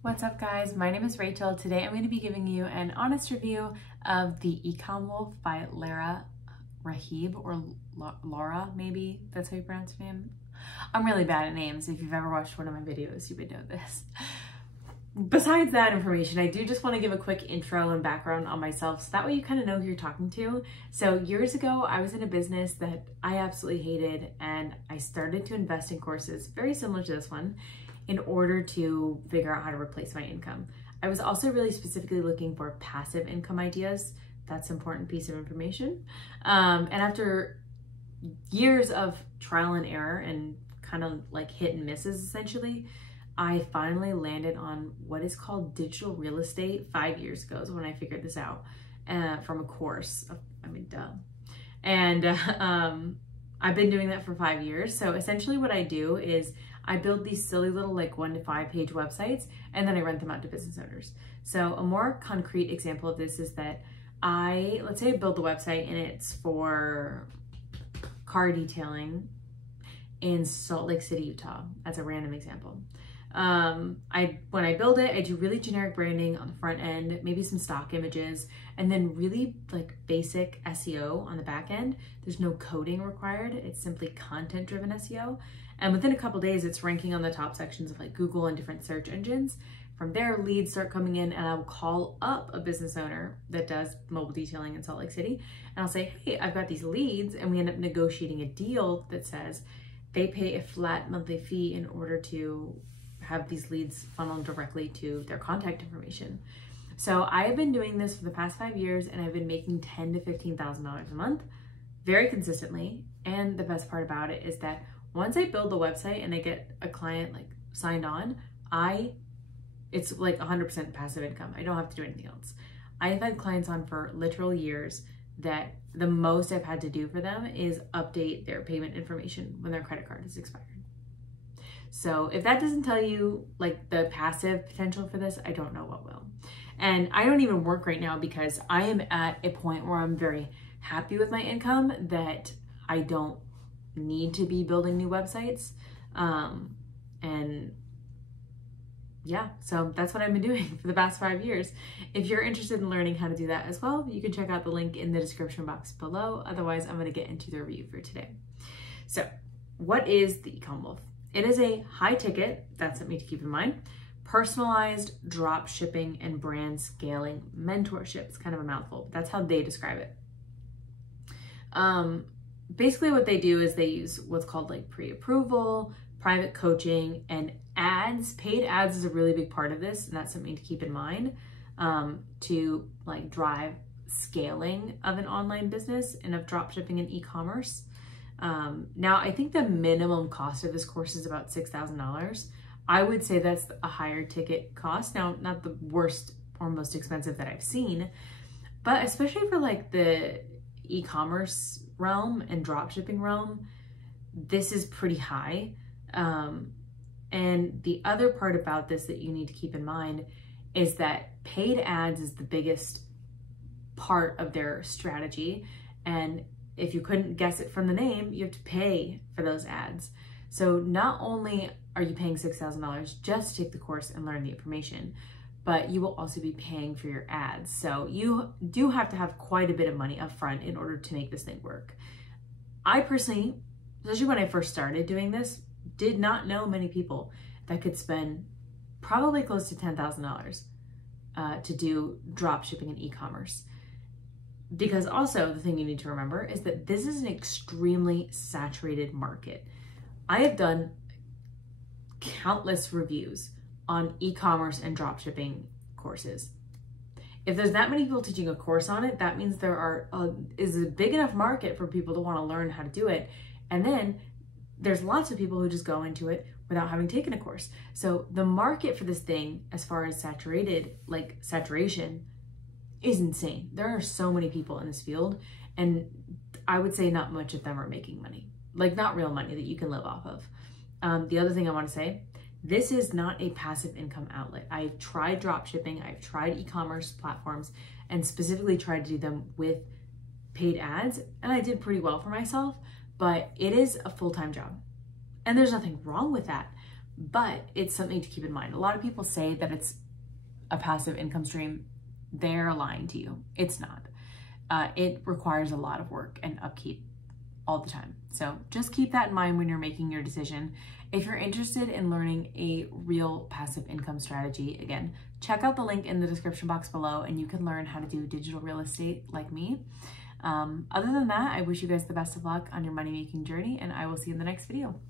What's up guys, my name is Rachel. Today I'm going to be giving you an honest review of the Ecom Wolf by Lara, Rahib, or Lara, maybe that's how you pronounce her name. I'm really bad at names. If you've ever watched one of my videos, you would know this. Besides that information, I do just want to give a quick intro and background on myself so that way you kind of know who you're talking to. So years ago, I was in a business that I absolutely hated and I started to invest in courses very similar to this one in order to figure out how to replace my income. I was also really specifically looking for passive income ideas. That's an important piece of information. And after years of trial and error and kind of like hit and misses essentially, I finally landed on what is called digital real estate 5 years ago is when I figured this out from a course. Duh. And I've been doing that for 5 years. So essentially what I do is I build these silly little like 1 to 5 page websites and then I rent them out to business owners. So a more concrete example of this is that let's say I build the website and it's for car detailing in Salt Lake City, Utah. That's a random example. When I build it, I do really generic branding on the front end, maybe some stock images, and then really like basic SEO on the back end. There's no coding required. It's simply content-driven SEO. And within a couple days, it's ranking on the top sections of like Google and different search engines. From there, leads start coming in and I'll call up a business owner that does mobile detailing in Salt Lake City. And I'll say, hey, I've got these leads, and we end up negotiating a deal that says they pay a flat monthly fee in order to have these leads funneled directly to their contact information. So I've been doing this for the past 5 years and I've been making $10,000 to $15,000 a month very consistently. And the best part about it is that once I build the website and I get a client like signed on, it's like 100% passive income. I don't have to do anything else. I've had clients on for literal years that the most I've had to do for them is update their payment information when their credit card is expired. So if that doesn't tell you like the passive potential for this, I don't know what will. And I don't even work right now because I am at a point where I'm very happy with my income that I don't need to be building new websites. And yeah, so that's what I've been doing for the past 5 years. If you're interested in learning how to do that as well, you can check out the link in the description box below. Otherwise, I'm going to get into the review for today. So what is the Ecom Wolf? It is a high ticket, that's something to keep in mind, personalized drop shipping and brand scaling mentorship. It's kind of a mouthful, but that's how they describe it. Basically what they do is they use what's called like pre-approval, private coaching, and ads. Paid ads is a really big part of this, and that's something to keep in mind to like drive scaling of an online business and of drop shipping and e-commerce. Now I think the minimum cost of this course is about $6,000. I would say that's a higher ticket cost. Now, not the worst or most expensive that I've seen, but especially for like the e-commerce realm and drop shipping realm, this is pretty high. And the other part about this that you need to keep in mind is that paid ads is the biggest part of their strategy. And if you couldn't guess it from the name, you have to pay for those ads. So not only are you paying $6,000 just to take the course and learn the information, but you will also be paying for your ads. So you do have to have quite a bit of money up front in order to make this thing work. I personally, especially when I first started doing this, did not know many people that could spend probably close to $10,000 to do drop shipping and e-commerce. Because also the thing you need to remember is that this is an extremely saturated market. I have done countless reviews on e-commerce and dropshipping courses. If there's that many people teaching a course on it, that means there is a big enough market for people to want to learn how to do it. And then there's lots of people who just go into it without having taken a course. So the market for this thing, as far as saturation, is insane. There are so many people in this field, and I would say not much of them are making money, like not real money that you can live off of. The other thing I want to say, this is not a passive income outlet. I've tried drop shipping, I've tried e-commerce platforms, and specifically tried to do them with paid ads, and I did pretty well for myself, but it is a full-time job. And there's nothing wrong with that. but it's something to keep in mind. A lot of people say that it's a passive income stream. They're lying to you. It's not. It requires a lot of work and upkeep all the time. So just keep that in mind when you're making your decision. If you're interested in learning a real passive income strategy, again, check out the link in the description box below and you can learn how to do digital real estate like me. Other than that, I wish you guys the best of luck on your money making journey, and I will see you in the next video.